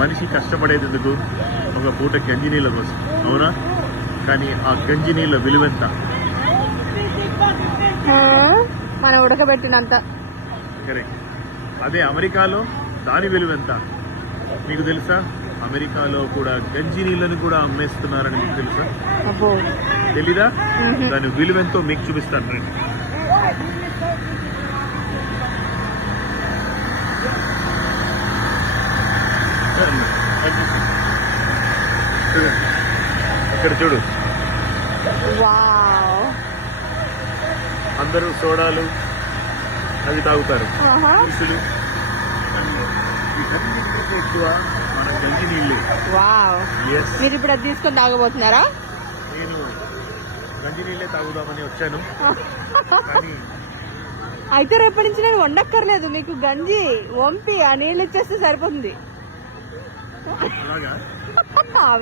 మనిషి కష్టపడేది ఎందుకు? ఒక పూట గంజి నీళ్ళ కోసం, అవునా? కానీ ఆ గంజి నీళ్ళ విలువెంత? మనం ఉడకబెట్టినంత. కరెక్ట్. అదే అమెరికాలో దాని విలువెంత మీకు తెలుసా? అమెరికాలో కూడా గంజి నీళ్ళని కూడా అమ్మేస్తున్నారని మీకు తెలుసా? తెలీదా? దాని విలువెంతో మీకు చూపిస్తాను రండి. ఇక్కడ చూడు, అందరూ సోడాలు అది తాగుతారు, జ్యూసులు. ఎక్కువ మన గంజి నీళ్ళు. మీరు ఇప్పుడు అది తీసుకొని తాగబోతున్నారా? నేను గంజి నీళ్ళే తాగుదామని వచ్చాను. అయితే రేపటి నుంచి నేను వండక్కర్లేదు, మీకు గంజి వంపి ఆ నీళ్ళు ఇచ్చేస్తే సరిపోతుంది.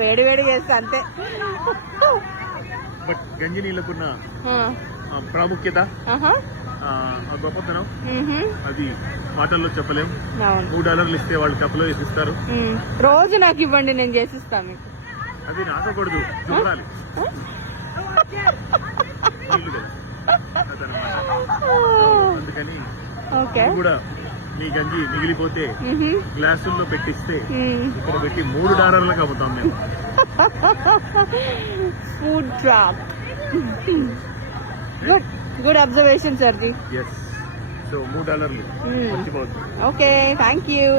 వేడి వేడి చేస్తా అంతే. బట్ గంజి నీళ్ళకున్న ప్రాముఖ్యత, గొప్పతనం అది మాటల్లో చెప్పలేం. $3 ఇస్తే వాళ్ళు కప్పులో వేసిస్తారు. రోజు నాకు ఇవ్వండి, నేను చేసిస్తాను మీకు. అది నాకూడదు, చూడాలి. అందుకని కూడా మీ గంజి మిగిలిపోతే గ్లాసుల్లో పెట్టిస్తే ఇక్కడ పెట్టి $3లకు అమ్ముతాం మేము. Food drop. Good observation సర్జీ. Yes. So $3 మర్చిపోవద్దు. Okay, thank you.